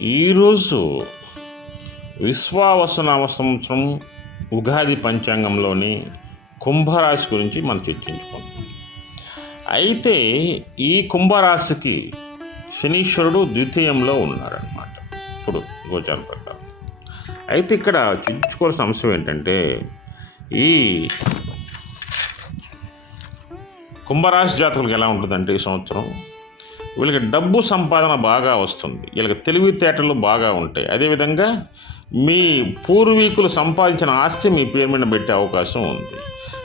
ఈరోజు విశ్వావసనామ సంవత్సరం ఉగాది పంచాంగంలోని కుంభరాశి గురించి మనం చర్చించుకుంటాం అయితే ఈ కుంభరాశికి శనీశ్వరుడు ద్వితీయంలో ఉన్నారనమాట ఇప్పుడు గోచార ప్రకారం. అయితే ఇక్కడ చర్చించుకోవాల్సిన అంశం ఏంటంటే ఈ కుంభరాశి జాతకులకు ఎలా ఉంటుందంటే ఈ సంవత్సరం వీళ్ళకి డబ్బు సంపాదన బాగా వస్తుంది. వీళ్ళకి తెలివితేటలు బాగా ఉంటాయి. అదేవిధంగా మీ పూర్వీకులు సంపాదించిన ఆస్తి మీ పేరు మీద పెట్టే అవకాశం ఉంది.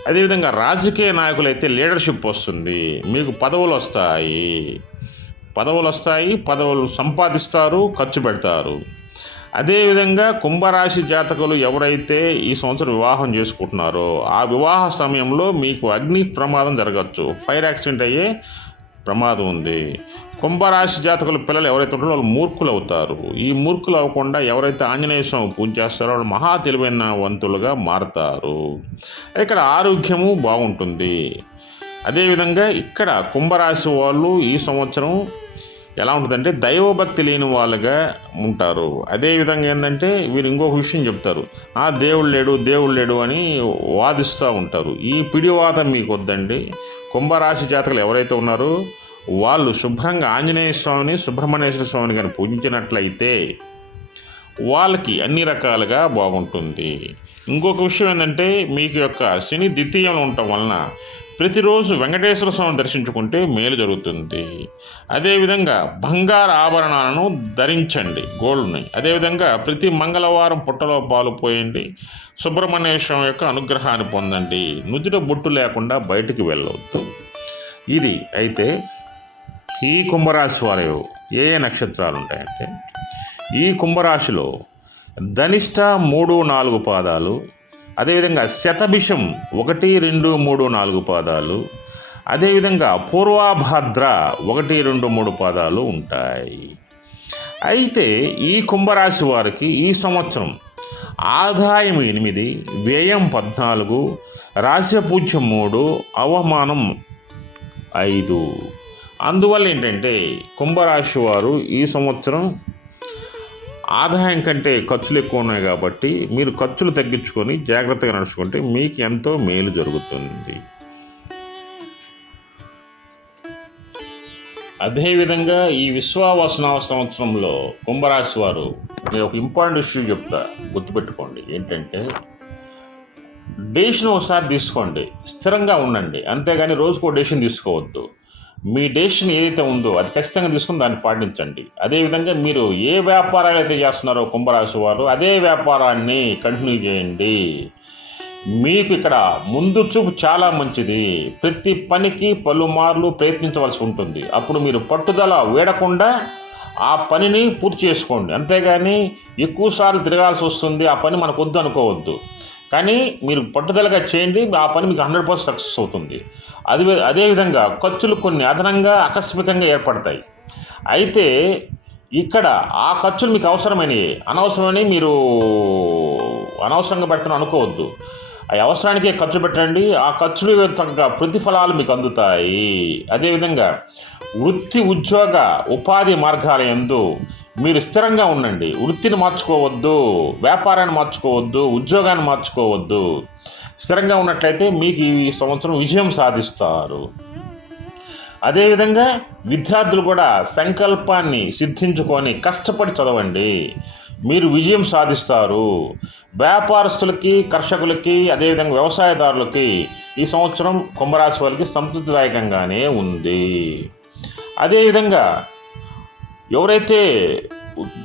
అదేవిధంగా రాజకీయ నాయకులు అయితే లీడర్షిప్ వస్తుంది. మీకు పదవులు వస్తాయి. పదవులు వస్తాయి. పదవులు సంపాదిస్తారు. ఖర్చు పెడతారు. అదేవిధంగా కుంభరాశి జాతకులు ఎవరైతే ఈ సంవత్సరం వివాహం చేసుకుంటున్నారో ఆ వివాహ సమయంలో మీకు అగ్ని ప్రమాదం జరగచ్చు. ఫైర్ యాక్సిడెంట్ అయ్యే ప్రమాదం ఉంది. కుంభరాశి జాతకుల పిల్లలు ఎవరైతే ఉంటారో వాళ్ళు మూర్ఖులు అవుతారు ఈ మూర్ఖులు అవ్వకుండా ఎవరైతే ఆంజనేయ స్వామి పూజ చేస్తారో వాళ్ళు మహా తెలివైన వంతులుగా మారతారు. ఇక్కడ ఆరోగ్యము బాగుంటుంది. అదేవిధంగా ఇక్కడ కుంభరాశి వాళ్ళు ఈ సంవత్సరం ఎలా ఉంటుందంటే దైవభక్తి లేని వాళ్ళుగా ఉంటారు. అదేవిధంగా ఏంటంటే వీరు ఇంకొక విషయం చెప్తారు. ఆ దేవుడు లేడు దేవుడు లేడు అని వాదిస్తూ ఉంటారు. ఈ పిడివాదం మీకు వద్దండి. కుంభరాశి జాతకులు ఎవరైతే ఉన్నారో వాళ్ళు శుభ్రంగా ఆంజనేయ స్వామిని సుబ్రహ్మణ్యేశ్వర స్వామిని కానీ పూజించినట్లయితే వాళ్ళకి అన్ని రకాలుగా బాగుంటుంది. ఇంకొక విషయం ఏంటంటే మీకు యొక్క శని ద్వితీయంలో ఉండటం వలన ప్రతిరోజు వెంకటేశ్వర స్వామిని దర్శించుకుంటే మేలు జరుగుతుంది. అదేవిధంగా బంగారు ఆభరణాలను ధరించండి. గోల్డ్ని. అదేవిధంగా ప్రతి మంగళవారం పుట్టలో పాలు పోయండి. సుబ్రహ్మణ్యేశ్వరం యొక్క అనుగ్రహాన్ని పొందండి. నుదుట బొట్టు లేకుండా బయటికి వెళ్ళవద్దు. ఇది అయితే ఈ కుంభరాశి వారు ఏ ఏ నక్షత్రాలు ఉంటాయంటే ఈ కుంభరాశిలో ధనిష్ట మూడు నాలుగు పాదాలు అదేవిధంగా శతభిషం ఒకటి రెండు మూడు నాలుగు పాదాలు. అదేవిధంగా పూర్వాభాద్ర ఒకటి రెండు మూడు పాదాలు ఉంటాయి. అయితే ఈ కుంభరాశి వారికి ఈ సంవత్సరం ఆదాయం ఎనిమిది వ్యయం పద్నాలుగు రాశపూజ్యం మూడు అవమానం ఐదు. అందువల్ల ఏంటంటే కుంభరాశి వారు ఈ సంవత్సరం ఆదాయం కంటే ఖర్చులు ఎక్కువ ఉన్నాయి కాబట్టి మీరు ఖర్చులు తగ్గించుకొని జాగ్రత్తగా నడుచుకుంటే మీకు ఎంతో మేలు జరుగుతుంది. అదేవిధంగా ఈ విశ్వావసనామ సంవత్సరంలో కుంభరాశి వారు నేను ఒక ఇంపార్టెంట్ ఇష్యూ చెప్తా గుర్తుపెట్టుకోండి. ఏంటంటే డేషన్ ఒకసారి తీసుకోండి. స్థిరంగా ఉండండి. అంతేగాని రోజుకో డేషన్ తీసుకోవద్దు. మీ డేషన్ ఏదైతే ఉందో అది ఖచ్చితంగా తీసుకుని దాన్ని పాటించండి. అదేవిధంగా మీరు ఏ వ్యాపారాలు అయితే చేస్తున్నారో కుంభరాశి వారు అదే వ్యాపారాన్ని కంటిన్యూ చేయండి. మీకు ఇక్కడ ముందు చూపు చాలా మంచిది. ప్రతి పనికి పలుమార్లు ప్రయత్నించవలసి ఉంటుంది. అప్పుడు మీరు పట్టుదల వేడకుండా ఆ పనిని పూర్తి చేసుకోండి. అంతేగాని ఎక్కువసార్లు తిరగాల్సి వస్తుంది. ఆ పని మనకు వద్దు అనుకోవద్దు కానీ మీరు పట్టుదలగా చేయండి ఆ పని మీకు హండ్రెడ్ పర్సెంట్ సక్సెస్ అవుతుంది. అది అదేవిధంగా ఖర్చులు కొన్ని అదనంగా ఆకస్మికంగా ఏర్పడతాయి. అయితే ఇక్కడ ఆ ఖర్చులు మీకు అవసరమైనవి అనవసరమని మీరు అనవసరంగా పెడతాను అనుకోవద్దు. ఆ అవసరానికే ఖర్చు పెట్టండి. ఆ ఖర్చులు తగ్గ ప్రతిఫలాలు మీకు అందుతాయి. అదేవిధంగా వృత్తి ఉద్యోగ ఉపాధి మార్గాల ఎందు మీరు స్థిరంగా ఉండండి. వృత్తిని మార్చుకోవద్దు వ్యాపారాన్ని మార్చుకోవద్దు ఉద్యోగాన్ని మార్చుకోవద్దు. స్థిరంగా ఉన్నట్లయితే మీకు ఈ సంవత్సరం విజయం సాధిస్తారు. అదేవిధంగా విద్యార్థులు కూడా సంకల్పాన్ని సిద్ధించుకొని కష్టపడి చదవండి. మీరు విజయం సాధిస్తారు. వ్యాపారస్తులకి కర్షకులకి అదేవిధంగా వ్యవసాయదారులకి ఈ సంవత్సరం కుంభరాశి వారికి సంతృప్తిదాయకంగానే ఉంది. అదేవిధంగా ఎవరైతే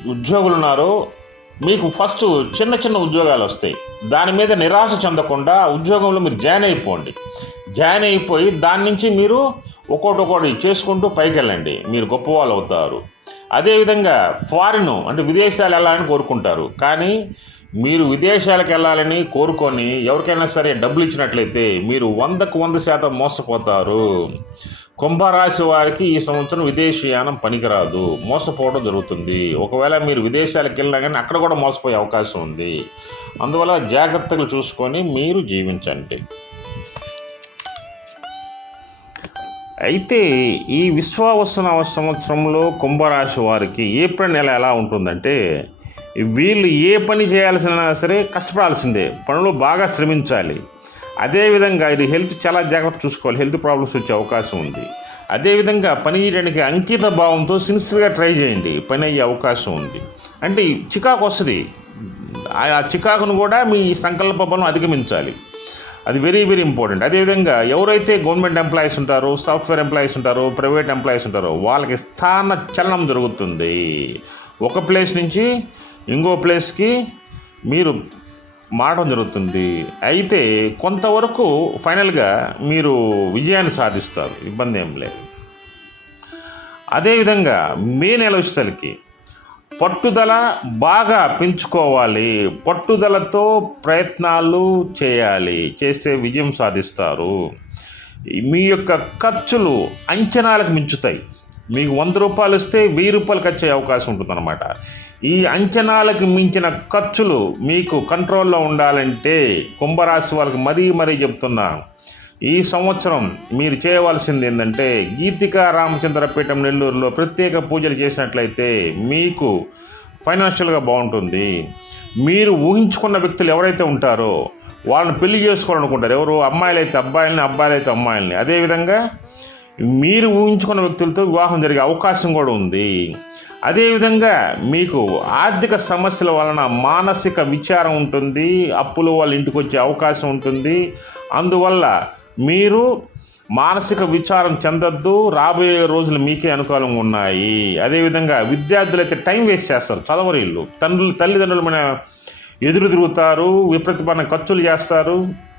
ఉద్యోగులు ఉన్నారో మీకు ఫస్ట్ చిన్న చిన్న ఉద్యోగాలు వస్తాయి. దాని మీద నిరాశ చెందకుండా ఉద్యోగంలో మీరు జాయిన్ అయిపోండి. జాయిన్ అయిపోయి దాని నుంచి మీరు ఒక్కోటి ఒక్కోటి చేసుకుంటూ పైకి వెళ్ళండి మీరు గొప్పవాళ్ళు అవుతారు అదేవిధంగా ఫారిన్ అంటే విదేశాలు వెళ్ళాలని కోరుకుంటారు. కానీ మీరు విదేశాలకు వెళ్ళాలని కోరుకొని ఎవరికైనా సరే డబ్బులు ఇచ్చినట్లయితే మీరు వందకు వంద శాతం మోసపోతారు. కుంభరాశి వారికి ఈ సంవత్సరం విదేశీయానం పనికిరాదు. మోసపోవడం జరుగుతుంది. ఒకవేళ మీరు విదేశాలకు వెళ్ళినా కానీ అక్కడ కూడా మోసపోయే అవకాశం ఉంది. అందువల్ల జాగ్రత్తలు చూసుకొని మీరు జీవించండి. అయితే ఈ విశ్వావసన సంవత్సరంలో కుంభరాశి వారికి ఏప్రిల్ నెల ఎలా ఉంటుందంటే వీళ్ళు ఏ పని చేయాల్సిన సరే కష్టపడాల్సిందే పనులు బాగా శ్రమించాలి. అదేవిధంగా ఇది హెల్త్ చాలా జాగ్రత్త చూసుకోవాలి హెల్త్ ప్రాబ్లమ్స్ వచ్చే అవకాశం ఉంది. అదేవిధంగా పని చేయడానికి అంకిత భావంతో సిన్సియర్గా ట్రై చేయండి పని అయ్యే అవకాశం ఉంది. అంటే చికాకు వస్తుంది. ఆ చికాకును కూడా మీ సంకల్ప బలం అధిగమించాలి. అది వెరీ వెరీ ఇంపార్టెంట్. అదేవిధంగా ఎవరైతే గవర్నమెంట్ ఎంప్లాయీస్ ఉంటారో సాఫ్ట్వేర్ ఎంప్లాయీస్ ఉంటారో ప్రైవేట్ ఎంప్లాయీస్ ఉంటారో వాళ్ళకి స్థాన చలనం జరుగుతుంది. ఒక ప్లేస్ నుంచి ఇంకో ప్లేస్కి మీరు మారడం జరుగుతుంది. అయితే కొంతవరకు ఫైనల్గా మీరు విజయాన్ని సాధిస్తారు. ఇబ్బంది ఏం లేదు. అదేవిధంగా మే నెల వచ్చేసరికి పట్టుదల బాగా పెంచుకోవాలి. పట్టుదలతో ప్రయత్నాలు చేయాలి. చేస్తే విజయం సాధిస్తారు. మీ యొక్క ఖర్చులు అంచనాలకు మించుతాయి. మీకు వంద రూపాయలు వస్తే వెయ్యి రూపాయలు ఖర్చు అవకాశం ఉంటుందన్నమాట. ఈ అంచనాలకు మించిన ఖర్చులు మీకు కంట్రోల్లో ఉండాలంటే కుంభరాశి వాళ్ళకి మరీ మరీ చెప్తున్నా. ఈ సంవత్సరం మీరు చేయవలసింది ఏంటంటే గీతికా రామచంద్రపీఠం నెల్లూరులో ప్రత్యేక పూజలు చేసినట్లయితే మీకు ఫైనాన్షియల్గా బాగుంటుంది. మీరు ఊహించుకున్న వ్యక్తులు ఎవరైతే ఉంటారో వాళ్ళని పెళ్ళి చేసుకోవాలనుకుంటారు. ఎవరు అమ్మాయిలు అయితే అబ్బాయిలని అబ్బాయిలు అయితే అమ్మాయిలని. అదేవిధంగా మీరు ఊహించుకున్న వ్యక్తులతో వివాహం జరిగే అవకాశం కూడా ఉంది. అదేవిధంగా మీకు ఆర్థిక సమస్యల వలన మానసిక విచారం ఉంటుంది అప్పులు వాళ్ళ ఇంటికి వచ్చే అవకాశం ఉంటుంది. అందువల్ల మీరు మానసిక విచారం చెందొద్దు రాబోయే రోజులు మీకే అనుకూలంగా ఉన్నాయి. అదేవిధంగా విద్యార్థులు అయితే టైం వేస్ట్ చేస్తారు చదవరు వీళ్ళు. తండ్రులు తల్లిదండ్రులు మన ఎదురు తిరుగుతారు విపరీతమైన ఖర్చులు చేస్తారు.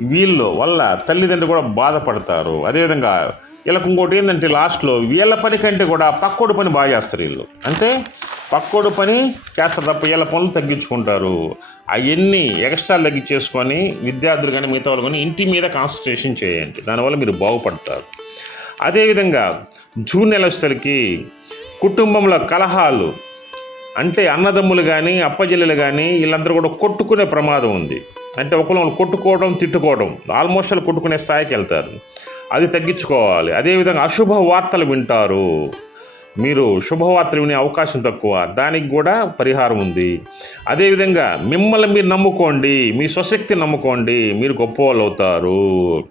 వీళ్ళు వల్ల తల్లిదండ్రులు కూడా బాధపడతారు. అదేవిధంగా వీళ్ళకి ఇంకోటి ఏంటంటే లాస్ట్లో వీళ్ళ పని కంటే కూడా పక్కోడు పని బాగా చేస్తారు వీళ్ళు. అంటే పక్కోడు పని చేస్తారు తప్ప వీళ్ళ పనులు తగ్గించుకుంటారు. అవన్నీ ఎక్స్ట్రా తగ్గించేసుకొని విద్యార్థులు కానీ మిగతా వాళ్ళు కానీ ఇంటి మీద కాన్సన్ట్రేషన్ చేయండి. దానివల్ల మీరు బాగుపడతారు. అదేవిధంగా జూన్ నెల వచ్చేసరికి కుటుంబంలో కలహాలు అంటే అన్నదమ్ములు కానీ అప్పజల్లులు కానీ వీళ్ళందరూ కూడా కొట్టుకునే ప్రమాదం ఉంది. అంటే ఒకరు కొట్టుకోవడం తిట్టుకోవడం ఆల్మోస్ట్ వాళ్ళు కొట్టుకునే స్థాయికి వెళ్తారు. అది తగ్గించుకోవాలి. అదేవిధంగా అశుభ వార్తలు వింటారు. మీరు శుభవార్తలు వినే అవకాశం తక్కువ. దానికి కూడా పరిహారం ఉంది. అదేవిధంగా మిమ్మల్ని మీరు నమ్ముకోండి. మీ స్వశక్తి నమ్ముకోండి. మీరు గొప్పవాళ్ళు అవుతారు.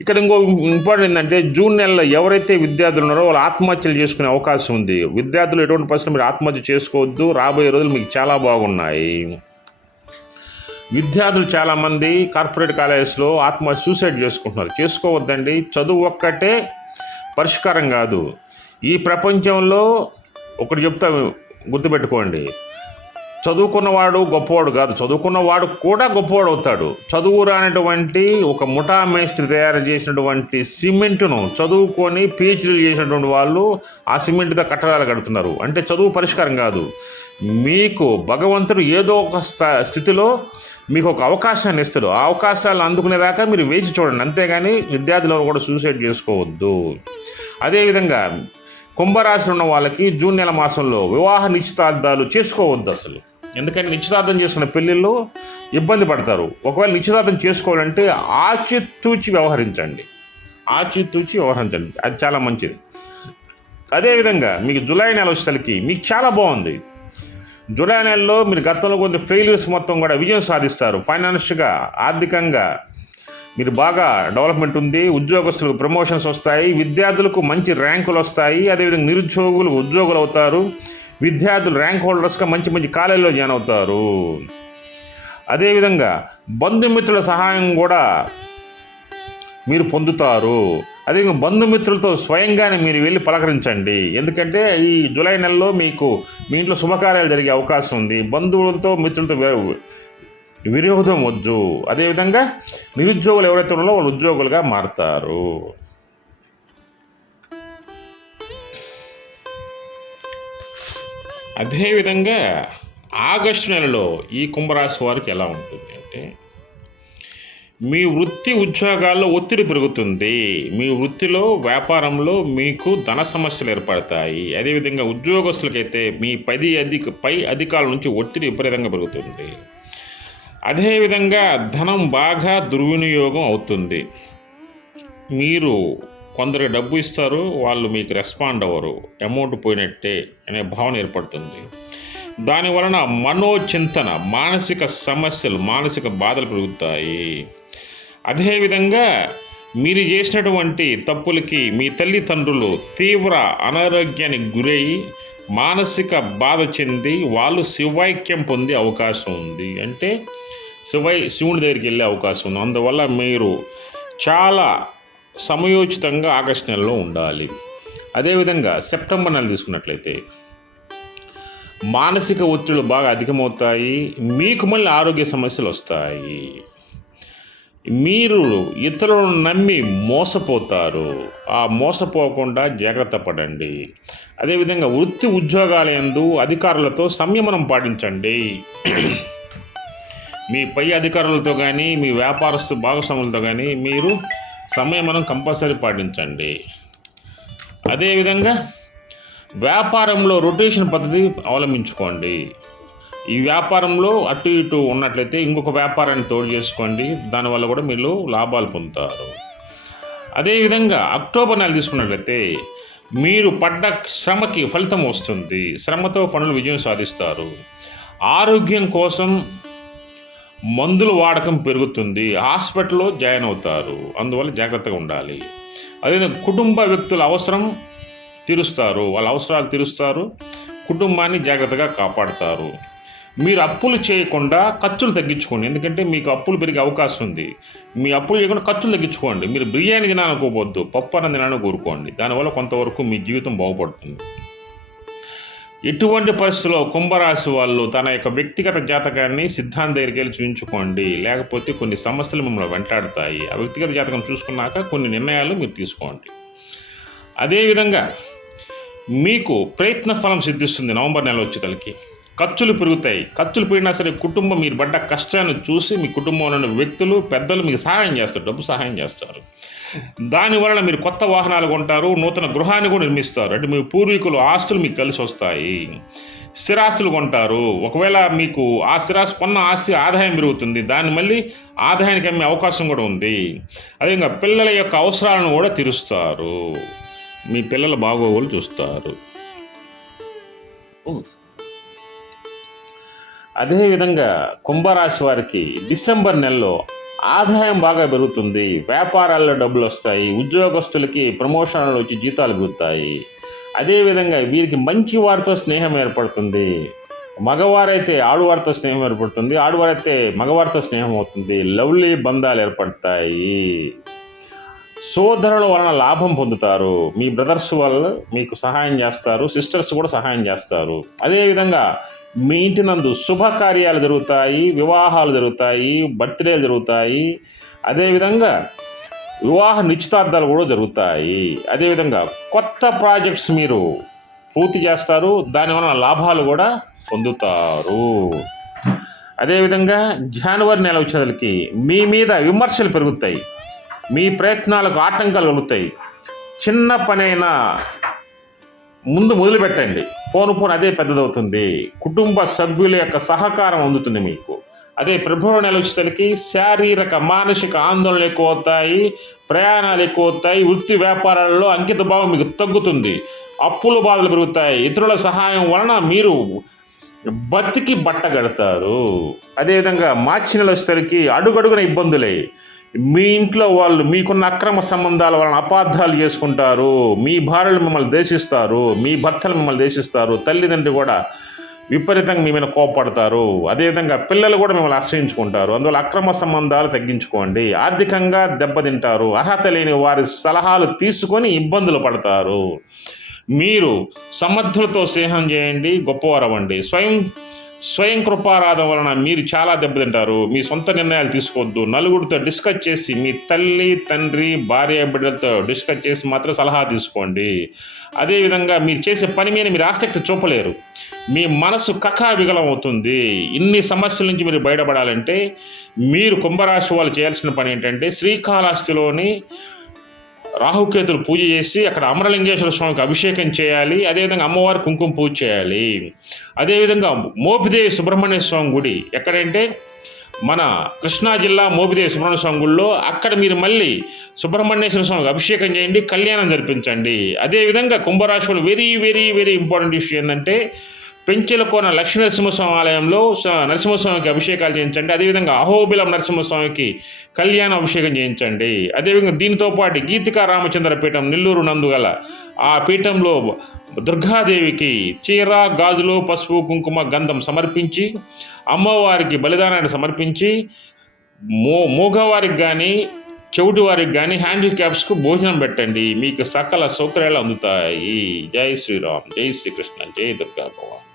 ఇక్కడ ఇంకో ఇంపార్టెంట్ ఏంటంటే జూన్ నెలలో ఎవరైతే విద్యార్థులు ఉన్నారో వాళ్ళు ఆత్మహత్యలు చేసుకునే అవకాశం ఉంది. విద్యార్థులు ఎటువంటి పరిస్థితులు మీరు ఆత్మహత్య చేసుకోవద్దు. రాబోయే రోజులు మీకు చాలా బాగున్నాయి. విద్యార్థులు చాలామంది కార్పొరేట్ కాలేజెస్లో ఆత్మహత్య సూసైడ్ చేసుకుంటున్నారు. చేసుకోవద్దండి. చదువు ఒక్కటే పరిష్కారం కాదు. ఈ ప్రపంచంలో ఒకటి చెప్తా గుర్తుపెట్టుకోండి. చదువుకున్నవాడు గొప్పవాడు కాదు. చదువుకున్నవాడు కూడా గొప్పవాడు అవుతాడు. చదువు రానటువంటి ఒక ముఠా మేస్త్రి తయారు చేసినటువంటి సిమెంటును చదువుకొని పీహెచ్డీలు చేసినటువంటి వాళ్ళు ఆ సిమెంట్తో కట్టడాలు కడుతున్నారు. అంటే చదువు పరిష్కారం కాదు. మీకు భగవంతుడు ఏదో ఒక స్థ- స్థితిలో మీకు ఒక అవకాశాన్ని ఇస్తాడు. ఆ అవకాశాలు అందుకునేదాకా మీరు వేచి చూడండి. అంతేగాని విద్యార్థులు కూడా సూసైడ్ చేసుకోవద్దు. అదేవిధంగా కుంభరాశి ఉన్న వాళ్ళకి జూన్ నెల మాసంలో వివాహ నిశ్చితార్థాలు చేసుకోవద్దు అసలు. ఎందుకంటే నిశ్చితార్థం చేసుకున్న పెళ్ళిళ్ళు ఇబ్బంది పడతారు. ఒకవేళ నిశ్చితార్థం చేసుకోవాలంటే ఆచితూచి వ్యవహరించండి. ఆచితూచి వ్యవహరించండి. అది చాలా మంచిది. అదేవిధంగా మీకు జూలై నెల వచ్చేసరికి మీకు చాలా బాగుంది. జూలై నెలలో మీరు గతంలో కొన్ని ఫెయిల్యూర్స్ మొత్తం కూడా విజయం సాధిస్తారు. ఫైనాన్షియల్గా ఆర్థికంగా మీరు బాగా డెవలప్మెంట్ ఉంది. ఉద్యోగస్తులకు ప్రమోషన్స్ వస్తాయి. విద్యార్థులకు మంచి ర్యాంకులు వస్తాయి. అదేవిధంగా నిరుద్యోగులు ఉద్యోగులు అవుతారు. విద్యార్థులు ర్యాంక్ హోల్డర్స్గా మంచి మంచి కాలేజీలో జాయిన్ అవుతారు. అదేవిధంగా బంధుమిత్రుల సహాయం కూడా మీరు పొందుతారు. అదే బంధుమిత్రులతో స్వయంగానే మీరు వెళ్ళి పలకరించండి. ఎందుకంటే ఈ జూలై నెలలో మీకు మీ ఇంట్లో శుభకార్యాలు జరిగే అవకాశం ఉంది. బంధువులతో మిత్రులతో విరోధం వద్దు. అదేవిధంగా నిరుద్యోగులు ఎవరైతే ఉన్నారో వాళ్ళు ఉద్యోగులుగా మారుతారు. అదేవిధంగా ఆగస్టు నెలలో ఈ కుంభరాశి వారికి ఎలా ఉంటుంది అంటే మీ వృత్తి ఉద్యోగాల్లో ఒత్తిడి పెరుగుతుంది. మీ వృత్తిలో వ్యాపారంలో మీకు ధన సమస్యలు ఏర్పడతాయి. అదేవిధంగా ఉద్యోగస్తులకైతే మీ పది అధిక పై అధికారుల నుంచి ఒత్తిడి విపరీతంగా పెరుగుతుంది. అదేవిధంగా ధనం బాగా దుర్వినియోగం అవుతుంది. మీరు కొందరికి డబ్బు ఇస్తారు వాళ్ళు మీకు రెస్పాండ్ అవ్వరు. అమౌంట్ పోయినట్టే అనే భావన ఏర్పడుతుంది. దాని వలన మనోచింతన మానసిక సమస్యలు మానసిక బాధలు పెరుగుతాయి. అదేవిధంగా మీరు చేసినటువంటి తప్పులకి మీ తల్లిదండ్రులు తీవ్ర అనారోగ్యానికి గురై మానసిక బాధ చెంది వాళ్ళు శివైక్యం పొందే అవకాశం ఉంది. అంటే శివై శివుని దగ్గరికి వెళ్ళే అవకాశం ఉంది. అందువల్ల మీరు చాలా సమయోచితంగా ఆగస్టు నెలలో ఉండాలి. అదేవిధంగా సెప్టెంబర్ నెల తీసుకున్నట్లయితే మానసిక ఒత్తిడులు బాగా అధికమవుతాయి. మీకు మళ్ళీ ఆరోగ్య సమస్యలు వస్తాయి. మీరు ఇతరులను నమ్మి మోసపోతారు. ఆ మోసపోకుండా జాగ్రత్త పడండి. అదేవిధంగా వృత్తి ఉద్యోగాల ఎందు అధికారులతో సంయమనం పాటించండి. మీ పై అధికారులతో కానీ మీ వ్యాపారస్తు భాగస్వాములతో కానీ మీరు సంయమనం కంపల్సరీ పాటించండి. అదేవిధంగా వ్యాపారంలో రొటేషన్ పద్ధతి అవలంబించుకోండి. ఈ వ్యాపారంలో అటు ఇటు ఉన్నట్లయితే ఇంకొక వ్యాపారాన్ని తోడు చేసుకోండి. దానివల్ల కూడా మీరు లాభాలు పొందుతారు. అదేవిధంగా అక్టోబర్ నెల తీసుకున్నట్లయితే మీరు పడ్డ శ్రమకి ఫలితం వస్తుంది. శ్రమతో పనులు విజయం సాధిస్తారు. ఆరోగ్యం కోసం మందుల వాడకం పెరుగుతుంది హాస్పిటల్లో జాయిన్ అవుతారు అందువల్ల జాగ్రత్తగా ఉండాలి. అదేవిధంగా కుటుంబ వ్యక్తుల అవసరం తీరుస్తారు వాళ్ళ అవసరాలు తీరుస్తారు కుటుంబాన్ని జాగ్రత్తగా కాపాడుతారు. మీరు అప్పులు చేయకుండా ఖర్చులు తగ్గించుకోండి ఎందుకంటే మీకు అప్పులు పెరిగే అవకాశం ఉంది. మీ అప్పులు చేయకుండా ఖర్చులు తగ్గించుకోండి. మీరు బిర్యానీ తినాలనుకోవద్దు పప్పు అన్నం తినాలని కోరుకోండి. దానివల్ల కొంతవరకు మీ జీవితం బాగుపడుతుంది. ఇటువంటి పరిస్థితుల్లో కుంభరాశి వాళ్ళు తన యొక్క వ్యక్తిగత జాతకాన్ని సిద్ధాంత దగ్గరికి వెళ్ళి చూపించుకోండి లేకపోతే కొన్ని సమస్యలు మిమ్మల్ని వెంటాడుతాయి. ఆ వ్యక్తిగత జాతకం చూసుకున్నాక కొన్ని నిర్ణయాలు మీరు తీసుకోండి. అదేవిధంగా మీకు ప్రయత్న ఫలం సిద్ధిస్తుంది నవంబర్ నెల వచ్చేతలకి. ఖర్చులు పెరుగుతాయి. ఖర్చులు పెరిగినా సరే కుటుంబం మీరు పడ్డ కష్టాన్ని చూసి మీ కుటుంబంలోని వ్యక్తులు పెద్దలు మీకు సహాయం చేస్తారు. డబ్బు సహాయం చేస్తారు. దానివలన మీరు కొత్త వాహనాలు కొంటారు నూతన గృహాన్ని కూడా నిర్మిస్తారు. అంటే మీ పూర్వీకులు ఆస్తులు మీకు కలిసి వస్తాయి. స్థిరాస్తులు కొంటారు. ఒకవేళ మీకు ఆ స్థిరాస్తి కొన్న ఆస్తి ఆదాయం పెరుగుతుంది. దాన్ని మళ్ళీ ఆదాయానికి అమ్మే అవకాశం కూడా ఉంది. అదేవిధంగా పిల్లల యొక్క అవసరాలను కూడా తీరుస్తారు. మీ పిల్లల బాగోగులు చూస్తారు. అదేవిధంగా కుంభరాశి వారికి డిసెంబర్ నెలలో ఆదాయం బాగా పెరుగుతుంది వ్యాపారాల్లో డబ్బులు వస్తాయి ఉద్యోగస్తులకి ప్రమోషన్లు వచ్చి జీతాలు పెరుగుతాయి అదేవిధంగా వీరికి మంచి వారితో స్నేహం ఏర్పడుతుంది. మగవారైతే ఆడవారితో స్నేహం ఏర్పడుతుంది ఆడవారైతే మగవారితో స్నేహం అవుతుంది. లవ్లీ బంధాలు ఏర్పడతాయి. సోదరుల వలన లాభం పొందుతారు. మీ బ్రదర్స్ వల్ల మీకు సహాయం చేస్తారు. సిస్టర్స్ కూడా సహాయం చేస్తారు. అదేవిధంగా మీ ఇంటి నందు శుభకార్యాలు జరుగుతాయి వివాహాలు జరుగుతాయి బర్త్డేలు జరుగుతాయి. అదేవిధంగా వివాహ నిశ్చితార్థాలు కూడా జరుగుతాయి. అదేవిధంగా కొత్త ప్రాజెక్ట్స్ మీరు పూర్తి చేస్తారు. దానివలన లాభాలు కూడా పొందుతారు. అదేవిధంగా జనవరి నెల వచ్చేసరికి మీ మీద విమర్శలు పెరుగుతాయి. మీ ప్రయత్నాలకు ఆటంకాలు కలుగుతాయి. చిన్న పనైనా ముందు మొదలుపెట్టండి. పోను పోను అదే పెద్దదవుతుంది. కుటుంబ సభ్యుల యొక్క సహకారం అందుతుంది మీకు. అదే ఫిబ్రవరి నెల వచ్చేసరికి శారీరక మానసిక ఆందోళనలు ఎక్కువ అవుతాయి ప్రయాణాలు ఎక్కువ అవుతాయి వృత్తి వ్యాపారాల్లో అంకిత భావం మీకు తగ్గుతుంది. అప్పుల బాధలు పెరుగుతాయి. ఇతరుల సహాయం వలన మీరు బతికి బట్ట కడతారు అదేవిధంగా మార్చి నెల వచ్చేసరికి అడుగడుగున ఇబ్బందులే. మీ ఇంట్లో వాళ్ళు మీకున్న అక్రమ సంబంధాల వలన అపార్థాలు చేసుకుంటారు. మీ భార్యలు మిమ్మల్ని దేశిస్తారు మీ భర్తలు మిమ్మల్ని దేశిస్తారు తల్లిదండ్రి కూడా విపరీతంగా మీ మీద కోపడతారు. అదేవిధంగా పిల్లలు కూడా మిమ్మల్ని ఆశ్రయించుకుంటారు. అందువల్ల అక్రమ సంబంధాలు తగ్గించుకోండి. ఆర్థికంగా దెబ్బతింటారు. అర్హత లేని వారి సలహాలు తీసుకొని ఇబ్బందులు పడతారు. మీరు సమర్థులతో స్నేహం చేయండి. గొప్పవారవ్వండి. స్వయం స్వయం కృపారాధం వలన మీరు చాలా దెబ్బతింటారు. మీ సొంత నిర్ణయాలు తీసుకోవద్దు. నలుగురితో డిస్కస్ చేసి మీ తల్లి తండ్రి భార్య బిడ్డలతో డిస్కస్ చేసి మాత్రం సలహా తీసుకోండి. అదేవిధంగా మీరు చేసే పని మీద మీరు ఆసక్తి చూపలేరు. మీ మనసు కకా విగలం అవుతుంది. ఇన్ని సమస్యల నుంచి మీరు బయటపడాలంటే మీరు కుంభరాశి వాళ్ళు చేయాల్సిన పని ఏంటంటే శ్రీకాళహస్తిలోని రాహుకేతులు పూజ చేసి అక్కడ అమరలింగేశ్వర స్వామికి అభిషేకం చేయాలి అదేవిధంగా అమ్మవారి కుంకుమ పూజ చేయాలి. అదేవిధంగా మోపిదేవి సుబ్రహ్మణ్య స్వామి గుడి ఎక్కడంటే మన కృష్ణా జిల్లా మోపిదేవి సుబ్రహ్మణ్య స్వామి గుడిలో అక్కడ మీరు మళ్ళీ సుబ్రహ్మణ్యేశ్వర స్వామికి అభిషేకం చేయండి కళ్యాణం జరిపించండి. అదేవిధంగా కుంభరాశులు very very very important issue ఏంటంటే పెంచెలకోన లక్ష్మీ నరసింహస్వామి ఆలయంలో నరసింహస్వామికి అభిషేకాలు చేయించండి. అదేవిధంగా అహోబిలం నరసింహస్వామికి కళ్యాణ అభిషేకం చేయించండి. అదేవిధంగా దీనితో పాటు గీతికా రామచంద్ర పీఠం నెల్లూరు నందుగల ఆ పీఠంలో దుర్గాదేవికి చీర గాజులు పసుపు కుంకుమ గంధం సమర్పించి అమ్మవారికి బలిదానాన్ని సమర్పించి మో మూగవారికి కానీ చెవిటి వారికి కానీ హ్యాండిక్యాప్స్కు భోజనం పెట్టండి. మీకు సకల సౌకర్యాలు అందుతాయి. జై శ్రీరామ్. జై శ్రీకృష్ణ. జై దుర్గా భగవాన్